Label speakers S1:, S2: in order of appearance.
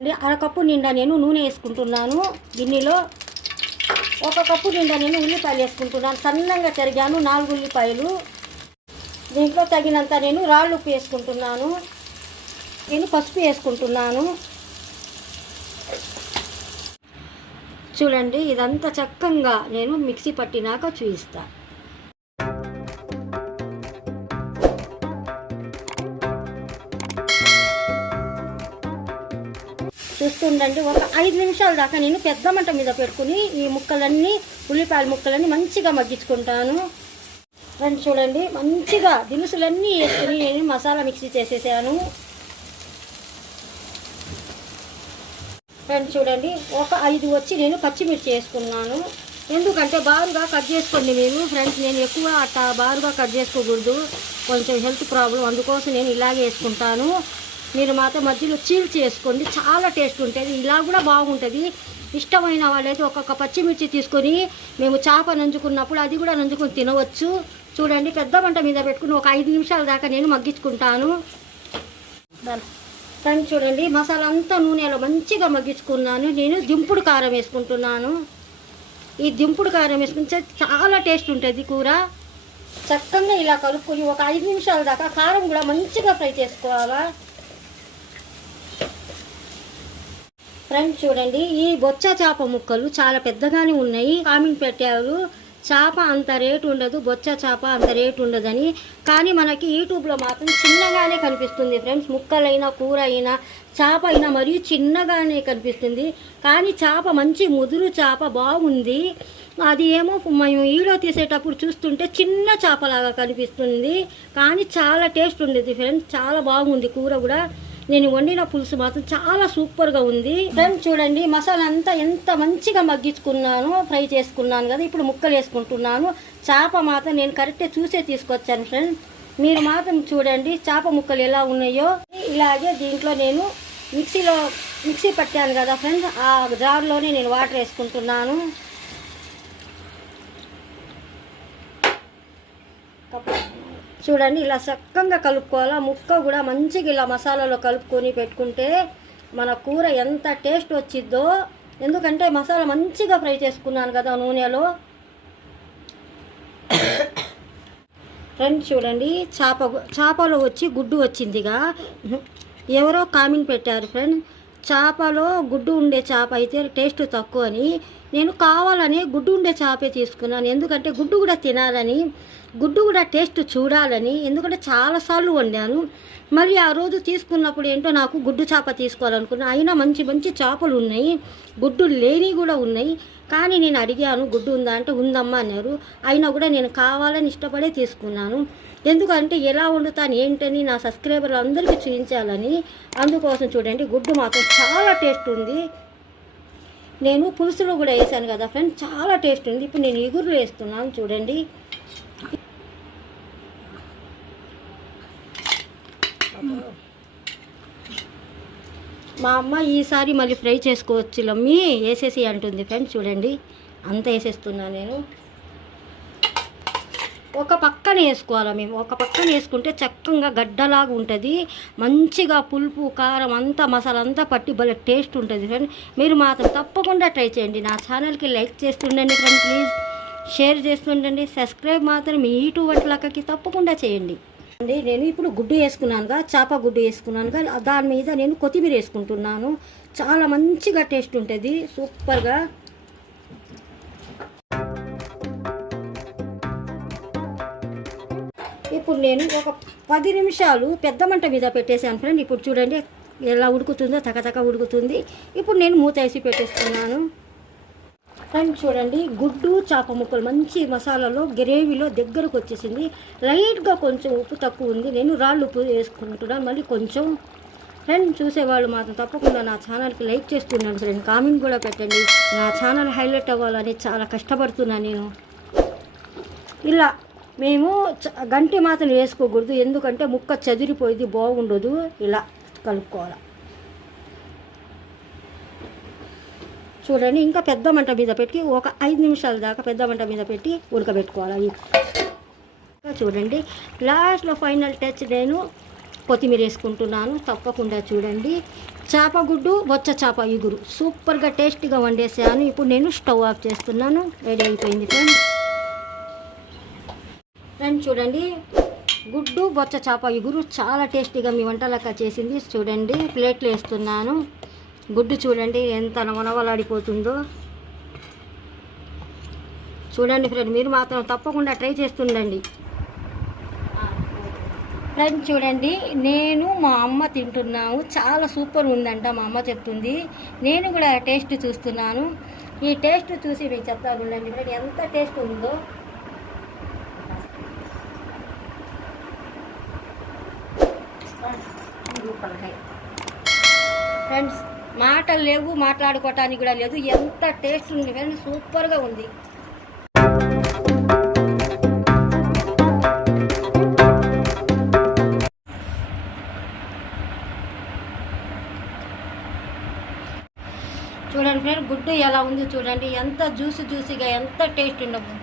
S1: అరకప్పు నిండా నేను నూనె వేసుకుంటున్నాను. గిన్నెలో ఒక కప్పు నిండా నేను ఉల్లిపాయలు వేసుకుంటున్నాను. సన్నంగా తరిగాను నాలుగు ఉల్లిపాయలు. దీంట్లో తగినంత నేను రాళ్ళు ఉప్పు వేసుకుంటున్నాను. నేను పసుపు వేసుకుంటున్నాను. చూడండి ఇదంతా చక్కగా నేను మిక్సీ పట్టినాక చూపిస్తాను చూస్తుండండి ఒక ఐదు నిమిషాల దాకా నేను పెద్ద మంట మీద పెట్టుకుని ఈ ముక్కలన్నీ ఉల్లిపాయల ముక్కలన్నీ మంచిగా మగ్గించుకుంటాను. ఫ్రెండ్స్ చూడండి. మంచిగా దినుసులన్నీ వేసుకుని నేను మసాలా మిక్సీ చేసేసాను. ఫ్రెండ్స్ చూడండి. ఒక ఐదు వచ్చి నేను పచ్చిమిర్చి వేసుకున్నాను. ఎందుకంటే బారుగా కట్ చేసుకోండి మీరు. ఫ్రెండ్స్ నేను ఎక్కువ అట్టా బారుగా కట్ చేసుకోకూడదు. కొంచెం హెల్త్ ప్రాబ్లం అందుకోసం నేను ఇలాగే వేసుకుంటాను. మీరు మాత్రం మధ్యలో చీల్చి వేసుకోండి చాలా టేస్ట్ ఉంటుంది. ఇలా కూడా బాగుంటుంది. ఇష్టమైన వాళ్ళైతే ఒక్కొక్క పచ్చిమిర్చి తీసుకొని మేము చేప నంచుకున్నప్పుడు అది కూడా నంచుకొని తినవచ్చు. చూడండి పెద్ద మంట మీద పెట్టుకుని ఒక ఐదు నిమిషాల దాకా నేను మగ్గించుకుంటాను. ఫ్రెండ్స్ చూడండి మసాలా అంతా నూనెలో మంచిగా మగ్గించుకున్నాను. నేను దింపుడు కారం వేసుకుంటున్నాను. ఈ దింపుడు కారం వేసుకుంటే చాలా టేస్ట్ ఉంటుంది కూర. చక్కగా ఇలా కలుపుకొని ఒక ఐదు నిమిషాల దాకా కారం కూడా మంచిగా ఫ్రై చేసుకోవాలా. ఫ్రెండ్స్ చూడండి. ఈ బొచ్చ చేప ముక్కలు చాలా పెద్దగానే ఉన్నాయి. కామెంట్ పెట్టారు చేప అంత రేటు ఉండదు. బొచ్చ చేప అంత రేటు ఉండదని. కానీ మనకి యూట్యూబ్లో మాత్రం చిన్నగానే కనిపిస్తుంది ఫ్రెండ్స్. ముక్కలైనా కూర అయినా చేప అయినా మరియు చిన్నగానే కనిపిస్తుంది. కానీ చేప మంచి ముదురు చేప బాగుంది. అది ఏమో మేము ఈలో తీసేటప్పుడు చూస్తుంటే చిన్న చేపలాగా కనిపిస్తుంది. కానీ చాలా టేస్ట్ ఉండేది ఫ్రెండ్స్. చాలా బాగుంది కూర కూడా. నేను వండిన పులుసు మాత్రం చాలా సూపర్గా ఉంది. ఫ్రెండ్స్ చూడండి మసాలా అంతా ఎంత మంచిగా మగ్గించుకున్నాను ఫ్రై చేసుకున్నాను కదా ఇప్పుడు ముక్కలు వేసుకుంటున్నాను. చేప మాత్రం నేను కరెక్ట్గా చూసే తీసుకొచ్చాను ఫ్రెండ్స్ మీరు మాత్రం చూడండి చేప ముక్కలు ఎలా ఉన్నాయో. ఇలాగే దీంట్లో నేను మిక్సీలో మిక్సీ పట్టాను కదా ఫ్రెండ్స్ ఆ జార్లోనే నేను వాటర్ వేసుకుంటున్నాను. చూడండి ఇలా చక్కగా కలుపుకోవాలా. ముక్క కూడా మంచిగా ఇలా మసాలాలో కలుపుకొని పెట్టుకుంటే మన కూర ఎంత టేస్ట్ వచ్చిద్దో. ఎందుకంటే మసాలా మంచిగా ఫ్రై చేసుకున్నాను కదా నూనెలో. ఫ్రెండ్స్ చూడండి చేప చేపలో వచ్చి గుడ్డు వచ్చిందిగా. ఎవరో కామెంట్ పెట్టారు ఫ్రెండ్ చేపలో గుడ్డు ఉండే చేప అయితే టేస్ట్ తక్కువ అని నేను కావాలని గుడ్డు ఉండే చేపే తీసుకున్నాను. ఎందుకంటే గుడ్డు కూడా తినాలని గుడ్డు కూడా టేస్ట్ చూడాలని ఎందుకంటే చాలాసార్లు వండాను. మళ్ళీ ఆ రోజు తీసుకున్నప్పుడు ఏంటో నాకు గుడ్డు చేప తీసుకోవాలనుకున్నా. అయినా మంచి మంచి చేపలు ఉన్నాయి గుడ్డు లేని కూడా ఉన్నాయి. కానీ నేను అడిగాను గుడ్డు ఉందా? అంటే ఉందమ్మా అన్నారు. అయినా కూడా నేను కావాలని ఇష్టపడే తీసుకున్నాను. ఎందుకంటే ఎలా వండుతాను ఏంటని నా సబ్స్క్రైబర్లు అందరికీ చూపించాలని. అందుకోసం చూడండి గుడ్డు మాత్రం చాలా టేస్ట్ ఉంది. నేను పులుసులో కూడా వేసాను కదా ఫ్రెండ్స్ చాలా టేస్ట్ ఉంది. ఇప్పుడు నేను ఇగురులో వేస్తున్నాను చూడండి. మా అమ్మ ఈసారి మళ్ళీ ఫ్రై చేసుకోవచ్చు లమ్మి. వేసేసి అంటుంది ఫ్రెండ్స్ చూడండి. అంత వేసేస్తున్నా నేను. ఒక పక్కన వేసుకోవాలి మేము? ఒక పక్కన వేసుకుంటే చక్కగా గడ్డలాగా ఉంటుంది. మంచిగా పులుపు కారం అంతా మసాలా అంతా పట్టి భలే టేస్ట్ ఉంటుంది ఫ్రెండ్ మీరు మాత్రం తప్పకుండా ట్రై చేయండి. నా ఛానల్కి లైక్ చేస్తుండండి ఫ్రెండ్ ప్లీజ్ షేర్ చేస్తుండండి. సబ్స్క్రైబ్ మాత్రం మీ యూట్యూబ్ వంటలకి తప్పకుండా చేయండి. అండి నేను ఇప్పుడు గుడ్డు వేసుకున్నానుగా చేప గుడ్డు వేసుకున్నానుగా దాని మీద నేను కొత్తిమీర వేసుకుంటున్నాను. చాలా మంచిగా టేస్ట్ ఉంటుంది. సూపర్గా ఇప్పుడు నేను ఒక పది నిమిషాలు పెద్ద మంట మీద పెట్టేశాను ఫ్రెండ్ ఇప్పుడు చూడండి ఎలా ఉడుకుతుందో తకతక ఉడుకుతుంది. ఇప్పుడు నేను మూత వేసి పెట్టేస్తున్నాను. ఫ్రెండ్ చూడండి గుడ్డు చేప ముక్కలు మంచి మసాలాలో గ్రేవీలో దగ్గరకు వచ్చేసింది. లైట్గా కొంచెం ఉప్పు తక్కువ ఉంది. నేను రాళ్ళు ఉప్పు వేసుకుంటున్నాను. మళ్ళీ కొంచెం. ఫ్రెండ్ చూసేవాళ్ళు మాత్రం తప్పకుండా నా ఛానల్కి లైక్ చేస్తున్నాను ఫ్రెండ్ కామెంట్ కూడా పెట్టండి. నా ఛానల్ హైలైట్ అవ్వాలని చాలా కష్టపడుతున్నాను నేను. ఇలా మేము చ- గంటి మాత్రం వేసుకోకూడదు. ఎందుకంటే ముక్క చదిరిపోయేది బాగుండదు. ఇలా కలుపుకోవాలి. చూడండి ఇంకా పెద్ద మంట మీద పెట్టి ఒక ఐదు నిమిషాల దాకా పెద్ద మంట మీద పెట్టి ఉడకబెట్టుకోవాలి ఇంకా చూడండి లాస్ట్లో ఫైనల్ టచ్ నేను కొత్తిమీర వేసుకుంటున్నాను. తప్పకుండా చూడండి. చేప గుడ్డు బొచ్చ చేప ఇగురు. సూపర్గా టేస్టీగా వండేసాను. ఇప్పుడు నేను స్టవ్ ఆఫ్ చేస్తున్నాను. రెడీ అయిపోయింది ఫ్రెండ్స్. చూడండి. గుడ్డు బొచ్చ చేప ఇగురు చాలా టేస్టీగా మీ వంటలక్క చేసింది. చూడండి ప్లేట్లు వేస్తున్నాను. గుడ్డు చూడండి ఎంత నవనవలాడిపోతుందో. చూడండి ఫ్రెండ్ మీరు మాత్రం తప్పకుండా ట్రై చేస్తుండండి. ఫ్రెండ్ చూడండి నేను మా అమ్మ తింటున్నాము. చాలా సూపర్ ఉందంట మా అమ్మ చెప్తుంది. నేను కూడా టేస్ట్ చూస్తున్నాను. ఈ టేస్ట్ చూసి మీకు చెప్తాను ఉండండి. ఫ్రెండ్ ఎంత టేస్ట్ ఉందో. ఫ్రెండ్స్ మాటలు లేవు మాట్లాడుకోవటానికి కూడా లేదు. ఎంత టేస్ట్ ఉంది ఫ్రెండ్స్ సూపర్గా ఉంది. చూడండి ఫ్రెండ్ గుడ్డు ఎలా ఉంది చూడండి. ఎంత జ్యూసి జ్యూసిగా ఎంత టేస్ట్ ఉండవు